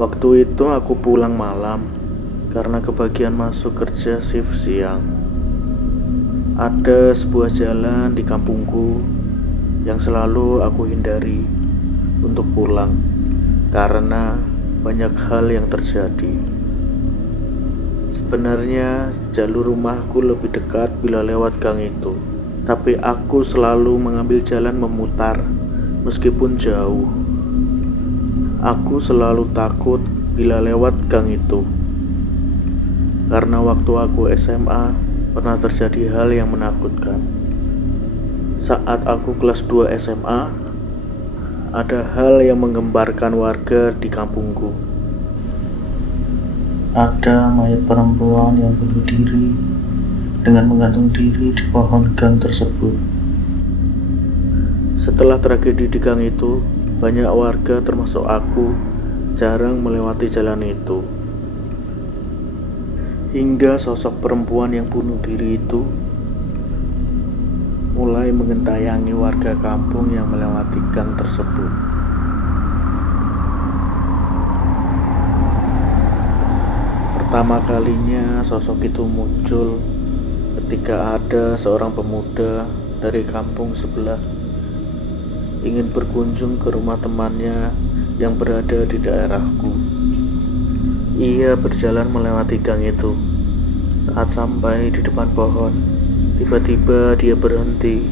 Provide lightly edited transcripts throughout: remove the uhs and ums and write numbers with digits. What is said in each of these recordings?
Waktu itu aku pulang malam karena kebagian masuk kerja shift siang. Ada sebuah jalan di kampungku yang selalu aku hindari untuk pulang karena banyak hal yang terjadi. Sebenarnya jalur rumahku lebih dekat bila lewat gang itu, tapi aku selalu mengambil jalan memutar meskipun jauh. Aku selalu takut bila lewat gang itu, karena waktu aku SMA pernah terjadi hal yang menakutkan. Saat aku kelas 2 SMA, ada hal yang menggemparkan warga di kampungku. Ada mayat perempuan yang bunuh diri dengan menggantung diri di pohon gang tersebut. Setelah tragedi di gang itu, banyak warga termasuk aku jarang melewati jalan itu. Hingga sosok perempuan yang bunuh diri itu mulai mengentayangi warga kampung yang melewati gang tersebut. Pertama kalinya sosok itu muncul ketika ada seorang pemuda dari kampung sebelah ingin berkunjung ke rumah temannya yang berada di daerahku. Ia berjalan melewati gang itu. Saat sampai di depan pohon, tiba-tiba dia berhenti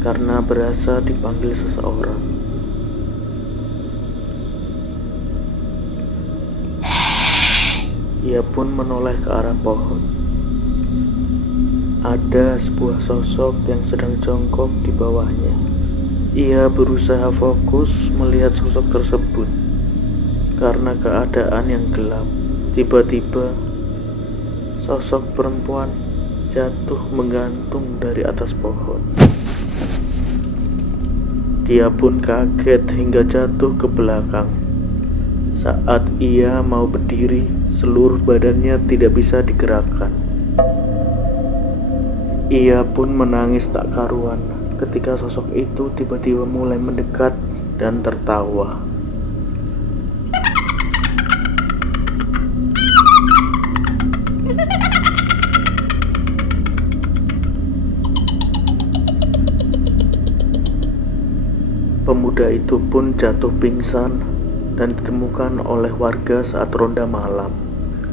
karena berasa dipanggil seseorang. Ia pun menoleh ke arah pohon. Ada sebuah sosok yang sedang jongkok di bawahnya. Ia berusaha fokus melihat sosok tersebut karena keadaan yang gelap. Tiba-tiba sosok perempuan jatuh menggantung dari atas pohon. Dia pun kaget hingga jatuh ke belakang. Saat ia mau berdiri, seluruh badannya tidak bisa digerakkan. Ia pun menangis tak karuan ketika sosok itu tiba-tiba mulai mendekat dan tertawa. Pemuda itu pun jatuh pingsan dan ditemukan oleh warga saat ronda malam.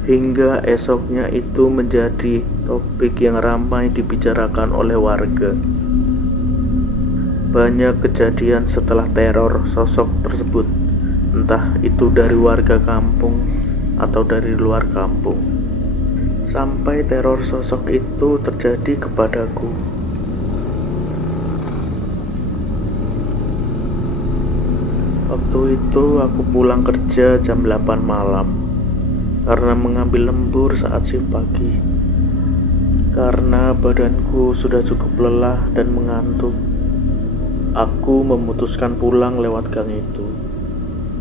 Hingga esoknya itu menjadi topik yang ramai dibicarakan oleh warga. Banyak kejadian setelah teror sosok tersebut, entah itu dari warga kampung atau dari luar kampung. Sampai teror sosok itu terjadi kepadaku. Waktu itu aku pulang kerja jam 8 malam karena mengambil lembur saat shift pagi. Karena badanku sudah cukup lelah dan mengantuk, aku memutuskan pulang lewat gang itu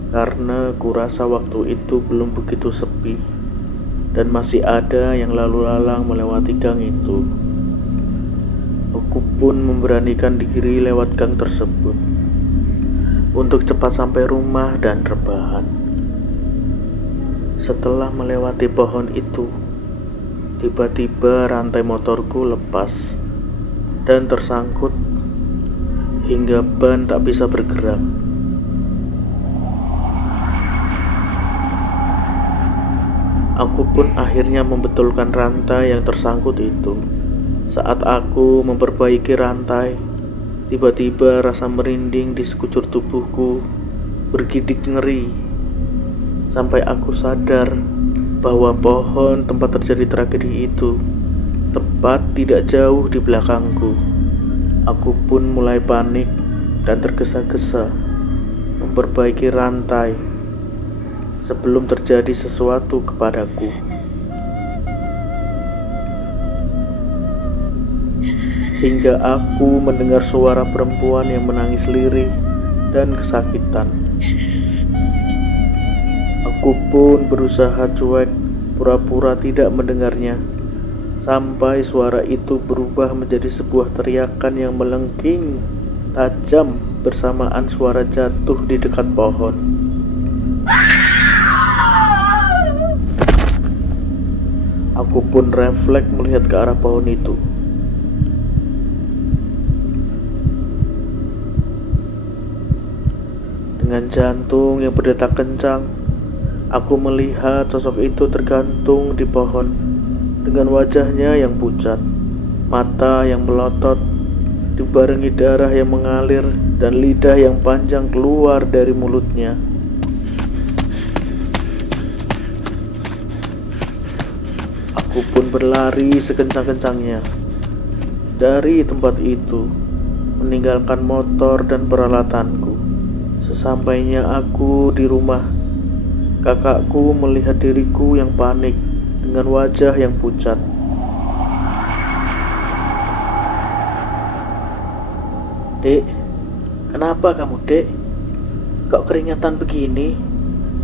karena kurasa waktu itu belum begitu sepi dan masih ada yang lalu lalang melewati gang itu. Aku pun memberanikan diri lewat gang tersebut untuk cepat sampai rumah dan rebahan. Setelah melewati pohon itu, tiba-tiba rantai motorku lepas dan tersangkut hingga ban tak bisa bergerak. Aku pun akhirnya membetulkan rantai yang tersangkut itu. Saat aku memperbaiki rantai, tiba-tiba rasa merinding di sekujur tubuhku bergidik ngeri, sampai aku sadar bahwa pohon tempat terjadi tragedi itu tepat tidak jauh di belakangku. Aku pun mulai panik dan tergesa-gesa memperbaiki rantai sebelum terjadi sesuatu kepadaku. Hingga aku mendengar suara perempuan yang menangis lirih dan kesakitan. Aku pun berusaha cuek, pura-pura tidak mendengarnya, sampai suara itu berubah menjadi sebuah teriakan yang melengking tajam bersamaan suara jatuh di dekat pohon. Aku pun refleks melihat ke arah pohon itu. Dengan jantung yang berdetak kencang, aku melihat sosok itu tergantung di pohon dengan wajahnya yang pucat, mata yang melotot, dibarengi darah yang mengalir dan lidah yang panjang keluar dari mulutnya. Aku pun berlari sekencang-kencangnya dari tempat itu, meninggalkan motor dan peralatanku. Sesampainya aku di rumah, kakakku melihat diriku yang panik dengan wajah yang pucat. "Dek, kenapa kamu, Dek? Kok keringatan begini?"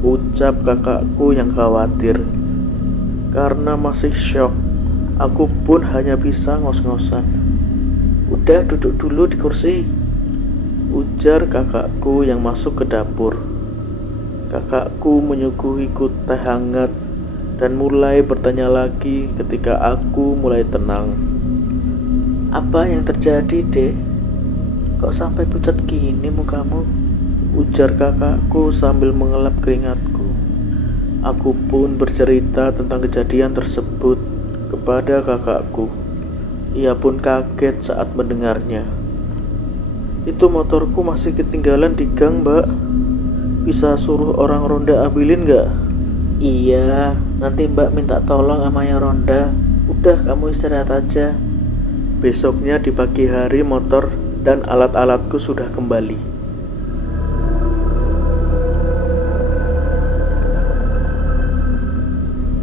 ucap kakakku yang khawatir. Karena masih syok, aku pun hanya bisa ngos-ngosan. "Udah duduk dulu di kursi," ujar kakakku yang masuk ke dapur. Kakakku menyuguhiku teh hangat dan mulai bertanya lagi ketika aku mulai tenang. "Apa yang terjadi, Dek? Kok sampai pucat gini mukamu?" ujar kakakku sambil mengelap keringatku. Aku pun bercerita tentang kejadian tersebut kepada kakakku. Ia pun kaget saat mendengarnya. "Itu motorku masih ketinggalan di gang, Mbak. Bisa suruh orang ronda ambilin nggak?" "Iya, nanti Mbak minta tolong sama yang ronda. Udah, kamu istirahat aja." Besoknya di pagi hari motor dan alat-alatku sudah kembali.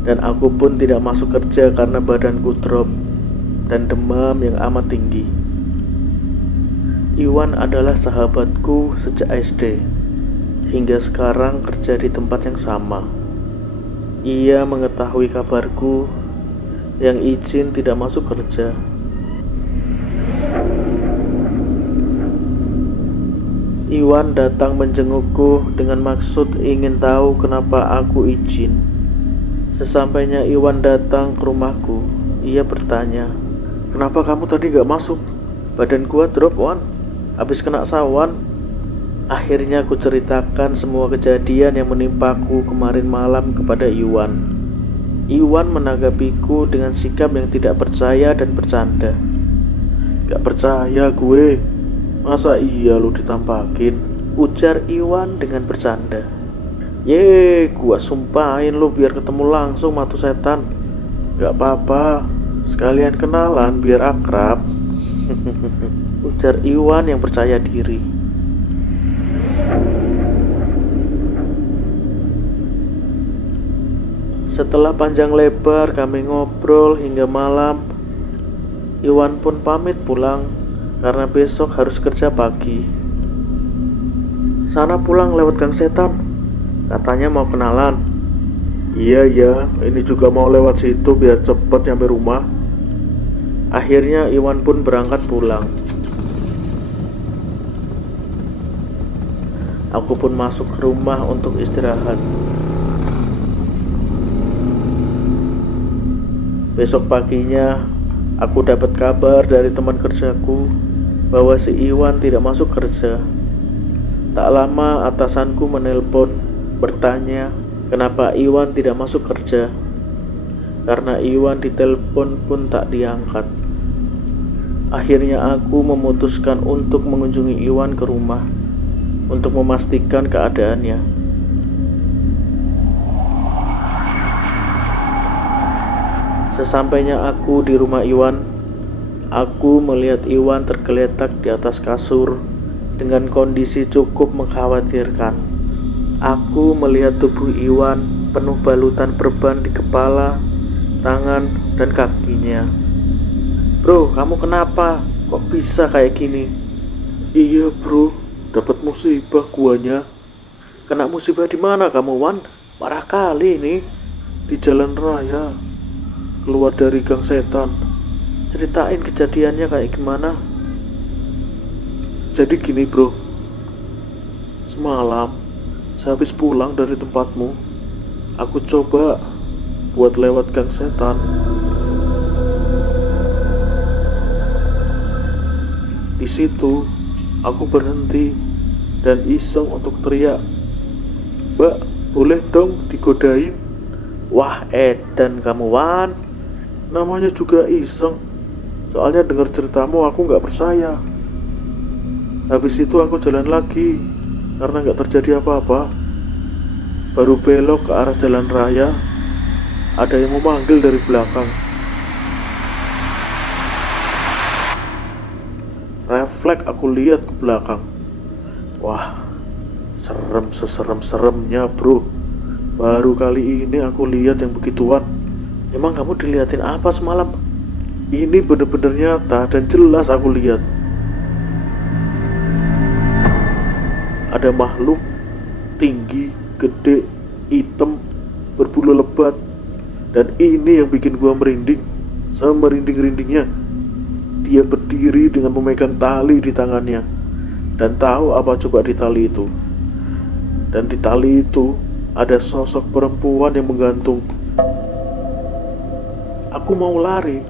Dan aku pun tidak masuk kerja karena badanku drop dan demam yang amat tinggi. Iwan adalah sahabatku sejak SD, hingga sekarang kerja di tempat yang sama. Ia mengetahui kabarku yang izin tidak masuk kerja. Iwan datang menjengukku dengan maksud ingin tahu kenapa aku izin. Sesampainya Iwan datang ke rumahku, ia bertanya, "Kenapa kamu tadi gak masuk? Badan gua drop, Wan. Habis kena sawan." Akhirnya aku ceritakan semua kejadian yang menimpaku kemarin malam kepada Iwan. Iwan menanggapiku dengan sikap yang tidak percaya dan bercanda. "Gak percaya gue. Masa iya lu ditampakin?" ujar Iwan dengan bercanda. "Ye, gua sumpahin lu biar ketemu langsung matu setan." "Gak apa-apa, sekalian kenalan biar akrab." ujar Iwan yang percaya diri. Setelah panjang lebar kami ngobrol hingga malam, Iwan pun pamit pulang karena besok harus kerja pagi. "Sana pulang lewat Gang Setan, katanya mau kenalan." "Iya, ini juga mau lewat situ biar cepet nyampe rumah." Akhirnya Iwan pun berangkat pulang. Aku pun masuk ke rumah untuk istirahat. Besok paginya, aku dapat kabar dari teman kerjaku bahwa si Iwan tidak masuk kerja. Tak lama atasanku menelpon bertanya kenapa Iwan tidak masuk kerja. Karena Iwan ditelepon pun tak diangkat. Akhirnya aku memutuskan untuk mengunjungi Iwan ke rumah untuk memastikan keadaannya. Sesampainya aku di rumah Iwan, aku melihat Iwan tergeletak di atas kasur dengan kondisi cukup mengkhawatirkan. Aku melihat tubuh Iwan penuh balutan perban di kepala, tangan, dan kakinya. "Bro, kamu kenapa? Kok bisa kayak gini?" "Iya bro, dapat musibah guanya." "Kena musibah di mana kamu, Wan? Parah kali ini." "Di jalan raya, keluar dari Gang Setan." "Ceritain kejadiannya kayak gimana." "Jadi gini bro, semalam sehabis pulang dari tempatmu, aku coba buat lewat Gang Setan. Di situ aku berhenti dan iseng untuk teriak, "Mbak, boleh dong digodain?" Wah, edan kamu, Wan. Namanya juga iseng. Soalnya dengar ceritamu aku nggak percaya. Habis itu aku jalan lagi karena nggak terjadi apa-apa. Baru belok ke arah jalan raya, ada yang memanggil dari belakang. Refleks aku lihat ke belakang. Wah, serem seserem-seremnya, bro. Baru kali ini aku lihat yang begituan. Emang kamu diliatin apa semalam? Ini bener-bener nyata dan jelas aku lihat. Ada makhluk tinggi, gede, hitam, berbulu lebat. Dan ini yang bikin gua merinding, semerinding-rindingnya. Dia berdiri dengan memegang tali di tangannya. Dan tahu apa coba di tali itu? Dan di tali itu ada sosok perempuan yang menggantung. Aku mau lari,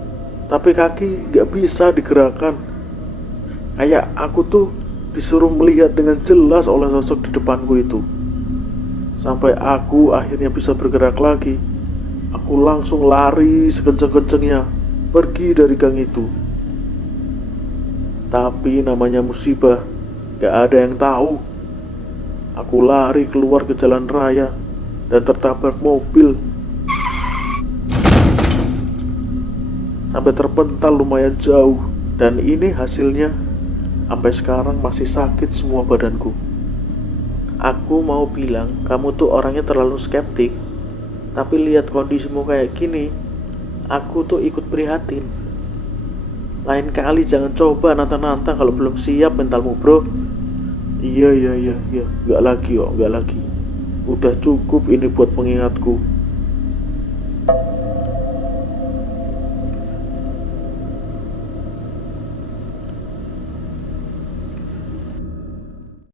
tapi kaki gak bisa digerakkan. Kayak aku tuh disuruh melihat dengan jelas oleh sosok di depanku itu. Sampai aku akhirnya bisa bergerak lagi. Aku langsung lari sekencang-kencangnya pergi dari gang itu. Tapi namanya musibah, gak ada yang tahu. Aku lari keluar ke jalan raya dan tertabrak mobil. Sampai terpental lumayan jauh. Dan ini hasilnya. Sampai sekarang masih sakit semua badanku. Aku mau bilang kamu tuh orangnya terlalu skeptik, tapi lihat kondisimu kayak gini, aku tuh ikut prihatin. Lain kali jangan coba nantang-nantang kalau belum siap mentalmu, bro. Iya, gak lagi kok, gak lagi. Udah cukup ini buat pengingatku.